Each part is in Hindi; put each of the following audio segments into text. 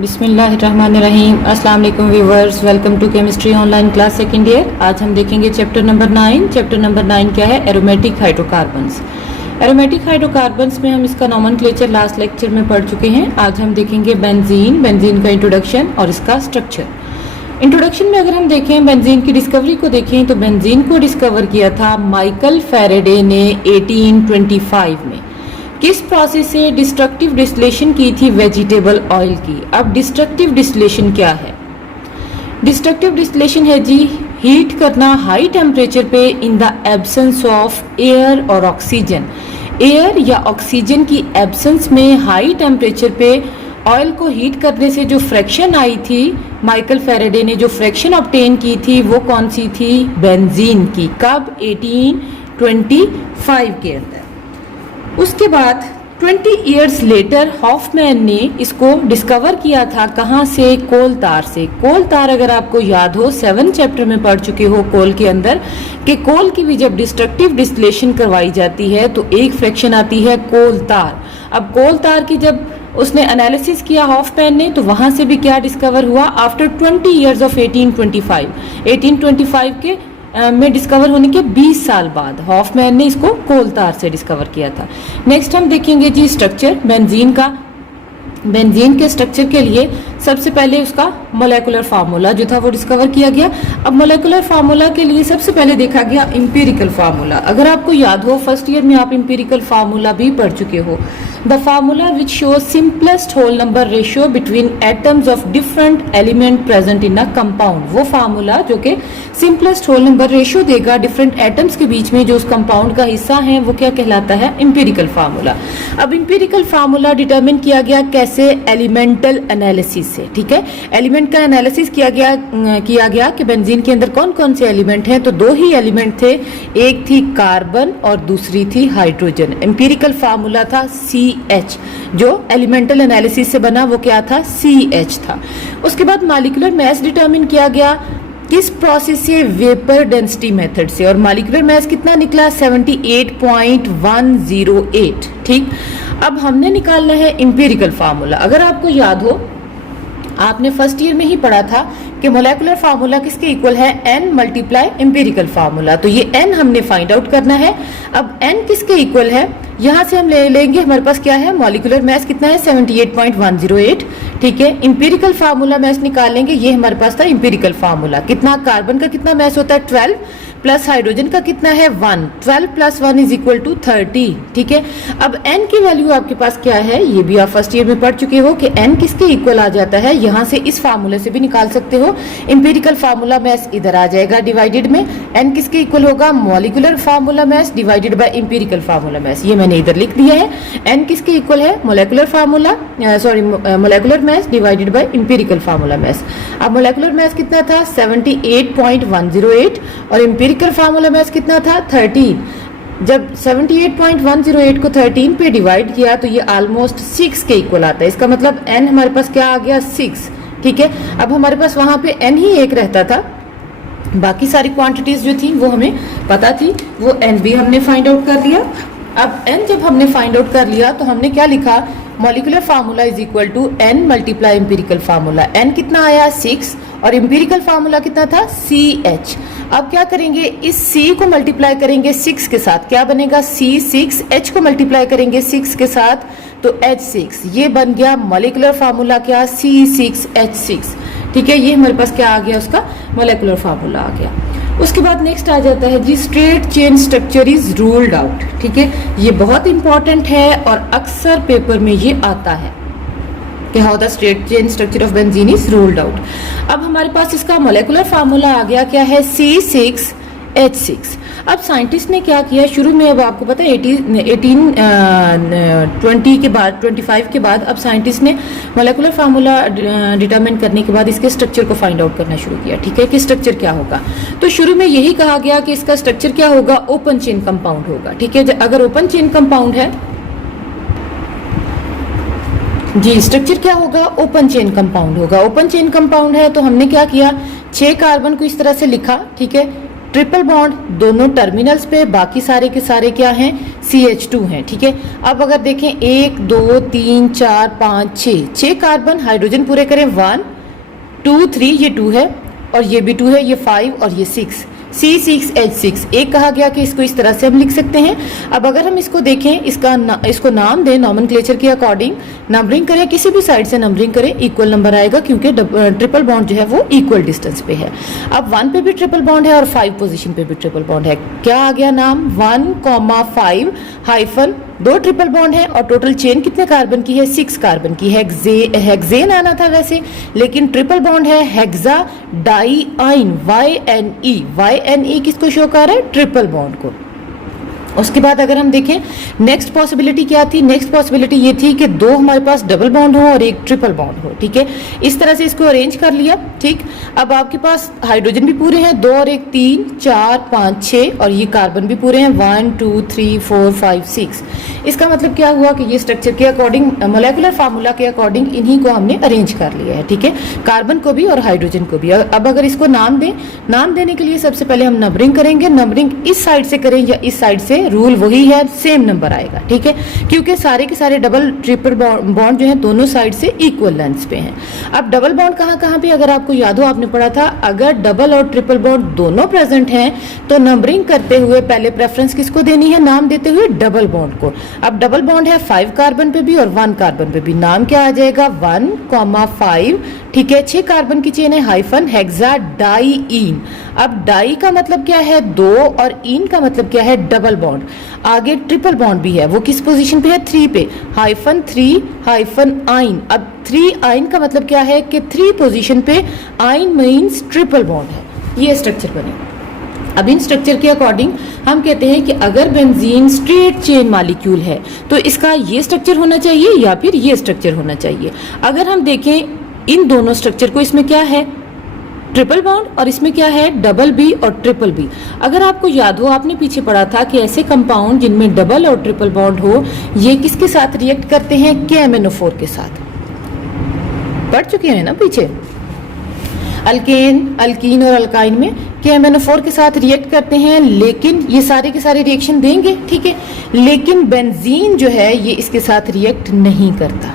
बिस्मिल्लाहिर्रहमानिर्रहीम। अस्सलाम वालेकुम viewers, welcome to chemistry online class second year. आज हम देखेंगे चैप्टर नंबर 9। चैप्टर नंबर 9 क्या है? Aromatic hydrocarbons. एरोमेटिक हाइड्रोकार्बन्स में हम इसका नॉमेनक्लेचर लास्ट लेक्चर में पढ़ चुके हैं। आज हम देखेंगे बेंजीन, बेंजीन का इंट्रोडक्शन और इसका स्ट्रक्चर। इंट्रोडक्शन में अगर हम देखें बेंजीन की डिस्कवरी को देखें तो बेंजीन को डिस्कवर किया था माइकल फैराडे ने 1825 में। किस प्रोसेस से? डिस्ट्रक्टिव डिस्टिलेशन की थी वेजिटेबल ऑयल की। अब डिस्ट्रक्टिव डिस्टिलेशन क्या है? डिस्ट्रक्टिव डिस्टिलेशन है जी हीट करना हाई टेम्परेचर पे in the absence of air और ऑक्सीजन। एयर या ऑक्सीजन की एब्सेंस में हाई टेम्परेचर पे ऑयल को हीट करने से जो फ्रैक्शन आई थी, माइकल फैराडे ने जो फ्रैक्शन ऑब्टेन की थी वो कौन सी थी? बेंजीन की। कब? 1825 के अंदर। उसके बाद 20 इयर्स लेटर हॉफमैन ने इसको डिस्कवर किया था। कहाँ से? कोल तार से। कोल तार अगर आपको याद हो 7 चैप्टर में पढ़ चुके हो कोल के अंदर कि कोल की भी जब डिस्ट्रक्टिव डिस्टिलेशन करवाई जाती है तो एक फ्रैक्शन आती है कोल तार। अब कोल तार की जब उसने एनालिसिस किया हॉफमैन ने तो वहां से भी क्या डिस्कवर हुआ? आफ्टर 20 इयर्स ऑफ 1825 के में डिस्कवर होने के 20 साल बाद हॉफमैन ने इसको कोल तार से डिस्कवर किया था। नेक्स्ट हम देखेंगे जी स्ट्रक्चर बेंजीन का। बेंजीन के स्ट्रक्चर के लिए सबसे पहले उसका मोलेकुलर फार्मूला जो था वो डिस्कवर किया गया। अब मोलेकुलर फार्मूला के लिए सबसे पहले देखा गया इंपीरिकल फार्मूला। अगर आपको याद हो फर्स्ट ईयर में आप इंपीरिकल फार्मूला भी पढ़ चुके हो। The formula which shows simplest whole number ratio between atoms of different element present in a compound. वो फार्मूला जो कि सिंपलेस्ट होल नंबर रेशियो देगा डिफरेंट एटम्स के बीच में जो उस कंपाउंड का हिस्सा है वो क्या कहलाता है? Empirical formula. अब इंपीरिकल फार्मूला डिटरमिन किया गया कैसे? एलिमेंटल एनालिसिस से। ठीक है, एलिमेंट का एनालिसिस किया गया कि बेंजीन के अंदर कौन कौन से एलिमेंट हैं। तो 2 ही एलिमेंट थे, एक थी कार्बन और दूसरी थी हाइड्रोजन। इंपीरिकल फार्मूला था CH। जो एलिमेंटल एनालिसिस से बना वो क्या था? CH था। उसके बाद मॉलिक्यूलर मास डिटरमिन किया गया किस प्रोसेस से? वेपर डेंसिटी मेथड से। और मॉलिक्यूलर मास कितना निकला? 78.108। ठीक, अब हमने निकालना है इंपीरिकल फार्मूला। अगर आपको याद हो आपने फर्स्ट ईयर में ही पढ़ा था कि मोलेकुलर फार्मूला किसके इक्वल है? n multiply empirical formula. तो ये n हमने फाइंड आउट करना है। अब n किसके इक्वल है? यहां से हम ले लेंगे, हमारे पास क्या है? मॉलिक्यूलर मास कितना है? 78.108। ठीक है, इंपीरिकल फार्मूला मास निकालेंगे। ये हमारे पास था इंपीरिकल फार्मूला। कितना? कार्बन का कितना मास होता है? 12 प्लस हाइड्रोजन का कितना है? 1। 12 प्लस 1 इज इक्वल टू 30। ठीक है, अब n की वैल्यू आपके पास क्या है? ये भी आप फर्स्ट ईयर में पढ़ चुके हो कि n किसके इक्वल आ जाता है। यहां से इस फार्मूले से भी निकाल सकते हो। इंपीरिकल फार्मूला मास इधर आ जाएगा डिवाइडेड में। n किसके इक्वल होगा? Molecular formula mass divided by empirical formula mass. ये मैंने इधर लिख दिया है। n किसके इक्वल है? Molecular formula molecular mass divided by empirical formula mass. अब मोलेकुलर मास कितना था? 78.108 और इंपीरिकल फार्मूला मास कितना था? 13। जब 78.108 को 13 पे डिवाइड किया तो ये ऑलमोस्ट 6 के इक्वल आता है। इसका मतलब n हमारे पास क्या आ गया? 6। ठीक है, अब हमारे पास वहां पे n ही एक रहता था, बाकी सारी क्वांटिटीज जो थी वो हमें पता थी, वो n भी हमने फाइंड आउट कर लिया। अब n जब हमने फाइंड आउट कर लिया तो हमने क्या लिखा? Molecular formula is equal to n multiply empirical formula. n कितना आया? 6 और इंपीरिकल फार्मूला कितना था? CH। अब क्या करेंगे? इस C को मल्टीप्लाई करेंगे 6 के साथ, क्या बनेगा? C6। H को मल्टीप्लाई करेंगे 6 के साथ तो H6। ये बन गया मॉलिक्यूलर फार्मूला क्या? C6H6। ठीक है, ये हमारे पास क्या आ गया? उसका मॉलिक्यूलर फार्मूला आ गया। उसके बाद नेक्स्ट आ जाता है जी straight chain structure is ruled out. ठीक है, ये बहुत इंपॉर्टेंट है और अक्सर पेपर में ये आता है कि how the straight chain structure of benzene is ruled out. अब हमारे पास इसका मोलेकुलर फार्मूला आ गया क्या है? C6H6। अब साइंटिस्ट ने क्या किया शुरू में? अब आपको पता है 1820 के बाद 25 के बाद अब साइंटिस्ट ने मोलेकुलर फार्मूला डिटरमिन करने के बाद इसके स्ट्रक्चर को फाइंड आउट करना शुरू किया। ठीक है, कि स्ट्रक्चर क्या होगा। तो शुरू में यही कहा गया कि इसका स्ट्रक्चर क्या होगा? ओपन चेन कंपाउंड होगा। ठीक है, अगर ओपन चेन कंपाउंड है जी, स्ट्रक्चर क्या होगा? ओपन चेन कंपाउंड होगा। ओपन चेन कंपाउंड है तो हमने क्या किया? 6 कार्बन को इस तरह से लिखा। ठीक है, ट्रिपल बॉन्ड दोनों टर्मिनल्स पे, बाकी सारे के सारे क्या हैं, CH2 हैं, ठीक है। अब अगर देखें 1 2 3 4 5 6 कार्बन, हाइड्रोजन पूरे करें 1 2 3, ये 2 है और ये भी 2 है, ये 5 और ये 6, C6H6। एक कहा गया कि इसको इस तरह से हम लिख सकते हैं। अब अगर हम इसको देखें, इसको नाम दें नॉमेनक्लेचर के अकॉर्डिंग, नंबरिंग करें, किसी भी साइड से नंबरिंग करें, इक्वल नंबर आएगा क्योंकि ट्रिपल बॉन्ड जो है वो इक्वल डिस्टेंस पे है। अब 1 पे भी ट्रिपल बॉन्ड है और 5 पोजीशन पे भी ट्रिपल बॉन्ड है। क्या आ गया नाम, 1,5 हाइफन 2 ट्रिपल बॉन्ड है और टोटल चेन कितने कार्बन की है, 6 कार्बन की है। हेक्सेन आना था वैसे, लेकिन ट्रिपल बॉन्ड है हेक्सा डाइआइन, YNE किसको शो कर रहा है, ट्रिपल बॉन्ड को। उसके बाद अगर हम देखें नेक्स्ट पॉसिबिलिटी क्या थी, नेक्स्ट पॉसिबिलिटी ये थी कि 2 हमारे पास डबल बॉन्ड हो और एक ट्रिपल बॉन्ड हो, ठीक है। इस तरह से इसको अरेंज कर लिया, ठीक। अब आपके पास हाइड्रोजन भी पूरे हैं, 2 और 1 3 4 5 6 और ये कार्बन भी पूरे हैं 1 2 3 4 5 6। इसका मतलब क्या हुआ कि ये स्ट्रक्चर के अकॉर्डिंग, मोलेकुलर फार्मूला के अकॉर्डिंग इन्हीं को हमने अरेंज कर लिया है, ठीक है, कार्बन को भी और हाइड्रोजन को भी। अब अगर इसको नाम दें, नाम देने के लिए सबसे पहले हम नंबरिंग करेंगे। नंबरिंग इस साइड से करें या इस साइड से, रूल वही है, सेम नंबर आएगा, ठीक है, क्योंकि सारे के सारे डबल ट्रिपल बॉन्ड जो है दोनों साइड से इक्वल लेंथ पे हैं। अब डबल बॉन्ड कहाँ पे, अगर आपको याद हो, आपने पढ़ा था अगर डबल और ट्रिपल बॉन्ड दोनों प्रेजेंट हैं तो नंबरिंग करते हुए पहले प्रेफरेंस किसको देनी है, नाम देते हुए डबल बॉन्ड को। अब डबल बॉन्ड है 5 कार्बन पे भी और 1 कार्बन पे भी, नाम क्या आ जाएगा, 1,5, ठीक है, 6 कार्बन की चेन है, हाइफन हेक्सा डाइईन। अब डाई का मतलब क्या है, 2 और इन का मतलब क्या है, डबल बॉन्ड। आगे ट्रिपल बॉन्ड भी है, वो किस पोजीशन पे है, 3 पे, हाइफन 3 हाइफन आइन। अब 3 आइन का मतलब क्या है कि 3 पोजीशन पे, आइन मीन्स ट्रिपल बॉन्ड है। ये स्ट्रक्चर बने। अब इन स्ट्रक्चर के अकॉर्डिंग हम कहते हैं कि अगर बेंजीन स्ट्रेट चेन मॉलिक्यूल है तो इसका ये स्ट्रक्चर होना चाहिए या फिर ये स्ट्रक्चर होना चाहिए। अगर हम देखें इन दोनों स्ट्रक्चर को, इसमें क्या है, ट्रिपल बॉन्ड और इसमें क्या है, डबल बी और ट्रिपल बी। अगर आपको याद हो, आपने पीछे पढ़ा था कि ऐसे कंपाउंड जिनमें डबल और ट्रिपल बॉन्ड हो, ये किसके साथ रिएक्ट करते हैं, KMnO4 के साथ। पढ़ चुके हैं ना पीछे, अल्कीन और अल्काइन में KMnO4 के साथ रिएक्ट करते हैं, लेकिन ये सारे के सारे रिएक्शन देंगे, ठीक है, लेकिन बेंजीन जो है ये इसके साथ रिएक्ट नहीं करता।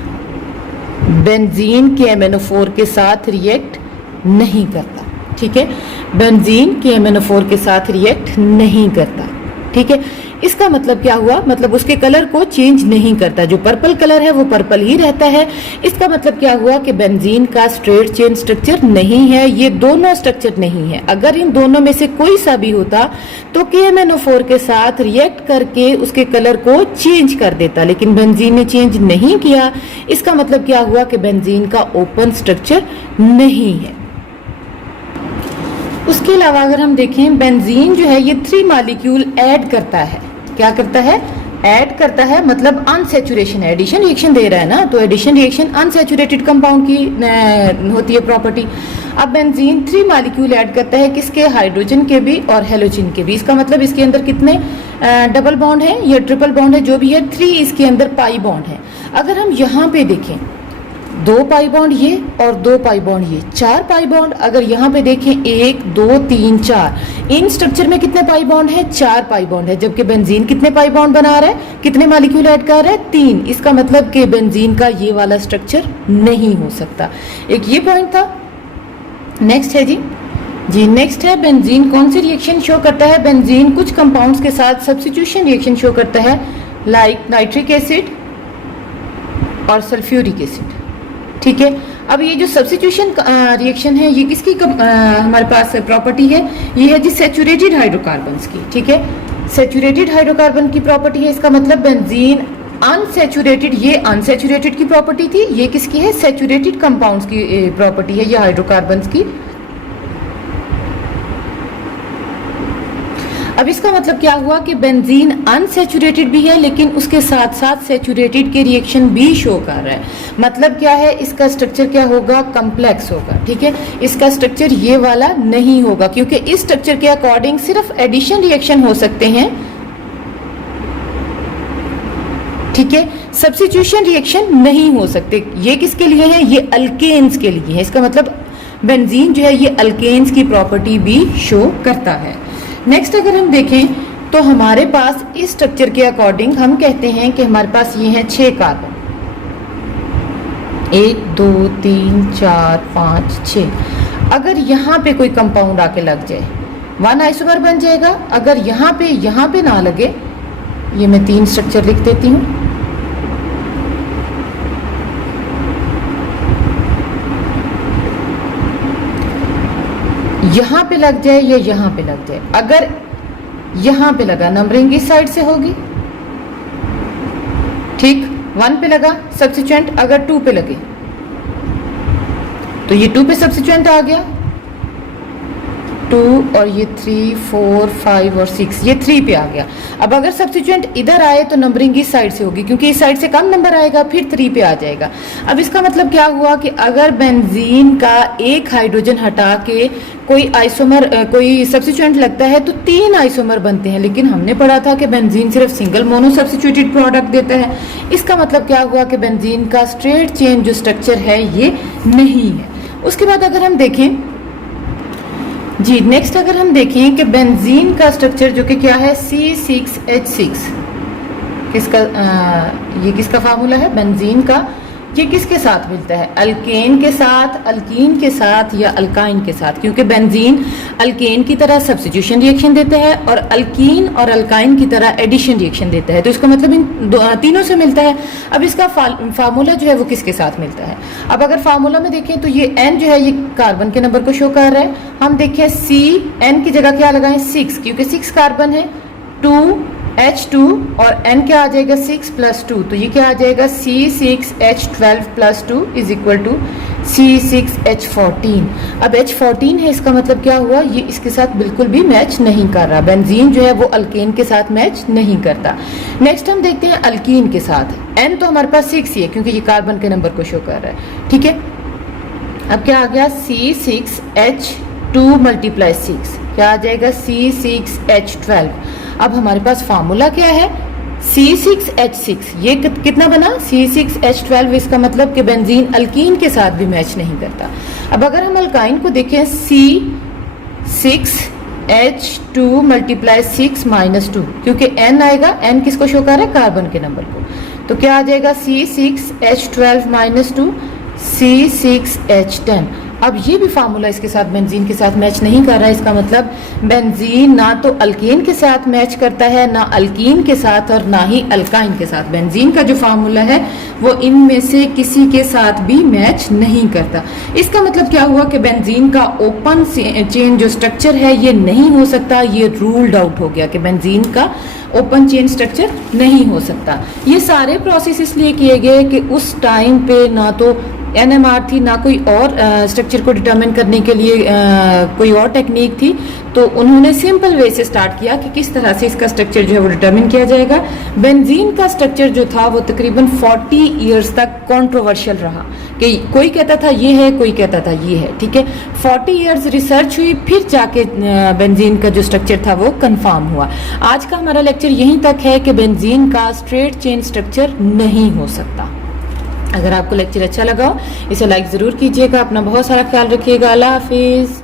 बेंजीन KMnO4 के साथ रिएक्ट नहीं करता, ठीक है, बेंजीन KMnO4 के साथ रिएक्ट नहीं करता, ठीक है। इसका मतलब क्या हुआ, मतलब उसके कलर को चेंज नहीं करता, जो पर्पल कलर है वो पर्पल ही रहता है। इसका मतलब क्या हुआ कि बेंजीन का स्ट्रेट चेन स्ट्रक्चर नहीं है, ये दोनों स्ट्रक्चर नहीं है। अगर इन दोनों में से कोई सा भी होता तो KMnO4 के साथ रिएक्ट करके उसके कलर को चेंज कर देता, लेकिन बेंजीन ने चेंज नहीं किया। इसका मतलब क्या हुआ कि बेंजीन का ओपन स्ट्रक्चर नहीं है। उसके अलावा अगर हम देखें, बेंजीन जो है ये 3 मॉलिक्यूल ऐड करता है। क्या करता है, ऐड करता है, मतलब अनसैचुरेशन है, एडिशन रिएक्शन दे रहा है ना, तो एडिशन रिएक्शन अनसैचुरेटेड कंपाउंड की होती है प्रॉपर्टी। अब बेंजीन 3 मॉलिक्यूल ऐड करता है, किसके, हाइड्रोजन के भी और हेलोजन के भी। इसका मतलब इसके अंदर कितने डबल बॉन्ड है या ट्रिपल बॉन्ड है, जो भी है, 3 इसके अंदर पाई बॉन्ड है। अगर हम यहाँ पे देखें, 2 पाई बॉन्ड ये और 2 पाई बॉन्ड ये, 4 पाई बॉन्ड। अगर यहाँ पे देखें 1 2 3 4, इन स्ट्रक्चर में कितने पाई बॉन्ड है, 4 पाई बॉन्ड है, जबकि बेंजीन कितने पाई बॉन्ड बना रहा है, कितने मॉलिक्यूल ऐड कर रहा है, 3। इसका मतलब कि बेंजीन का ये वाला स्ट्रक्चर नहीं हो सकता। एक ये पॉइंट था। नेक्स्ट है जी नेक्स्ट है बेंजीन कौन सी रिएक्शन शो करता है, बेंजीन कुछ कंपाउंड्स के साथ सब्स्टिट्यूशन रिएक्शन शो करता है, लाइक नाइट्रिक एसिड और सल्फ्यूरिक एसिड, ठीक है। अब ये जो सब्स्टिट्यूशन रिएक्शन है ये किसकी हमारे पास प्रॉपर्टी है, ये है जी सैचुरेटेड हाइड्रोकार्बन्स की, ठीक है, सैचुरेटेड हाइड्रोकार्बन की प्रॉपर्टी है। इसका मतलब बेंजीन अनसैचुरेटेड, ये अनसैचुरेटेड की प्रॉपर्टी थी, ये किसकी है, सैचुरेटेड कंपाउंड्स की प्रॉपर्टी है, ये हाइड्रोकार्बन्स की। अब इसका मतलब क्या हुआ कि बेंजीन अनसैचुरेटेड भी है, लेकिन उसके साथ साथ सैचुरेटेड के रिएक्शन भी शो कर रहा है। मतलब क्या है, इसका स्ट्रक्चर क्या होगा, कम्प्लेक्स होगा, ठीक है। इसका स्ट्रक्चर ये वाला नहीं होगा, क्योंकि इस स्ट्रक्चर के अकॉर्डिंग सिर्फ एडिशन रिएक्शन हो सकते हैं, ठीक है, सब्स्टिट्यूशन रिएक्शन नहीं हो सकते। ये किसके लिए है, ये अल्केन्स के लिए है। इसका मतलब बेंजीन जो है ये अल्केन्स की प्रॉपर्टी भी शो करता है। नेक्स्ट अगर हम देखें तो हमारे पास इस स्ट्रक्चर के अकॉर्डिंग हम कहते हैं कि हमारे पास ये हैं 6 कार्बन, 1 2 3 4 5 6। अगर यहाँ पे कोई कंपाउंड आके लग जाए 1 आइसोमर बन जाएगा। अगर यहाँ पे ना लगे, ये मैं 3 स्ट्रक्चर लिख देती हूँ। यहाँ पे लग जाए या यहाँ पे लग जाए, अगर यहाँ पे लगा नंबरिंग इस साइड से होगी, ठीक। 1 पे लगा सब्स्टिट्यूएंट, अगर 2 पे लगे तो ये 2 पे सब्स्टिट्यूएंट आ गया, 2 और ये 3 4 5 और 6, ये 3 पे आ गया। अब अगर सब्स्टिट्यूएंट इधर आए तो नंबरिंग इस साइड से होगी, क्योंकि इस साइड से कम नंबर आएगा, फिर 3 पे आ जाएगा। अब इसका मतलब क्या हुआ कि अगर बेंजीन का एक हाइड्रोजन हटा के कोई आइसोमर कोई सब्स्टिट्यूएंट लगता है तो 3 आइसोमर बनते हैं, लेकिन हमने पढ़ा था कि बेंजीन सिर्फ सिंगल मोनो सब्स्टिट्यूटेड प्रोडक्ट देता है। इसका मतलब क्या हुआ कि बेंजीन का स्ट्रेट चेन जो स्ट्रक्चर है ये नहीं है। उसके बाद अगर हम देखें जी, नेक्स्ट अगर हम देखें कि बेंजीन का स्ट्रक्चर जो कि क्या है C6H6, किसका ये किसका फार्मूला है बेंजीन का, ये किसके साथ मिलता है, अल्केन के साथ, अल्कीन के साथ या अल्काइन के साथ, क्योंकि बेंजीन अल्केन की तरह सब्स्टिट्यूशन रिएक्शन देता है और अल्कीन और अल्काइन की तरह एडिशन रिएक्शन देता है, तो इसका मतलब इन तीनों से मिलता है। अब इसका फार्मूला जो है वो किसके साथ मिलता है। अब अगर फार्मूला में देखें तो ये N जो है ये कार्बन के नंबर को शो कर रहा है। हम देखें C, N की जगह क्या लगाएं 6, क्योंकि 6 कार्बन है, 2 H2 और N क्या आ जाएगा 6 + 2, तो ये क्या आ जाएगा C6H12 + 2 is equal to C6H14। अब H14 है, इसका मतलब क्या हुआ, ये इसके साथ बिल्कुल भी मैच नहीं कर रहा। बेंजीन जो है वो अल्केन के साथ मैच नहीं करता। नेक्स्ट हम देखते हैं अल्कीन के साथ। N तो हमारे पास 6 ही है, क्योंकि ये कार्बन के नंबर को शो कर रहा है, ठीक है। अब क्या आ गया C6H2 × 6, क्या आ जाएगा C6H12। अब हमारे पास फार्मूला क्या है C6H6, ये कितना बना C6H12। इसका मतलब कि बेंजीन अल्कीन के साथ भी मैच नहीं करता। अब अगर हम अल्काइन को देखें C6H2 × 6 - 2, क्योंकि N आएगा, N किसको शो कर रहा है कार्बन के नंबर को, तो क्या आ जाएगा C6H12 - 2 C6H10। अब ये भी फार्मूला इसके साथ बेंजीन के साथ मैच नहीं कर रहा है। इसका मतलब बेंजीन ना तो अल्केन के साथ मैच करता है, ना अल्कीन के साथ और ना ही अल्काइन के साथ। बेंजीन का जो फार्मूला है वो इनमें से किसी के साथ भी मैच नहीं करता। इसका मतलब क्या हुआ कि बेंजीन का ओपन चेन जो स्ट्रक्चर है ये नहीं हो सकता। ये रूल्ड आउट हो गया कि बेंजीन का ओपन चेन स्ट्रक्चर नहीं हो सकता। ये सारे प्रोसेस इसलिए किए गए कि उस टाइम पे ना तो NMR थी, ना कोई और स्ट्रक्चर को डिटरमिन करने के लिए कोई और टेक्निक थी, तो उन्होंने सिंपल वे से स्टार्ट किया कि किस तरह से इसका स्ट्रक्चर जो है वो डिटरमिन किया जाएगा। बेंजीन का स्ट्रक्चर जो था वो तकरीबन 40 इयर्स तक कंट्रोवर्शियल रहा कि कोई कहता था ये है, कोई कहता था ये है, ठीक है। 40 इयर्स रिसर्च हुई, फिर जाके बेंजीन का जो स्ट्रक्चर था वो कंफर्म हुआ। आज का हमारा लेक्चर यहीं तक है कि बेंजीन का स्ट्रेट चेन स्ट्रक्चर नहीं हो सकता। अगर आपको लेक्चर अच्छा लगा हो इसे लाइक ज़रूर कीजिएगा। अपना बहुत सारा ख्याल रखिएगा। अल्लाह हाफिज़।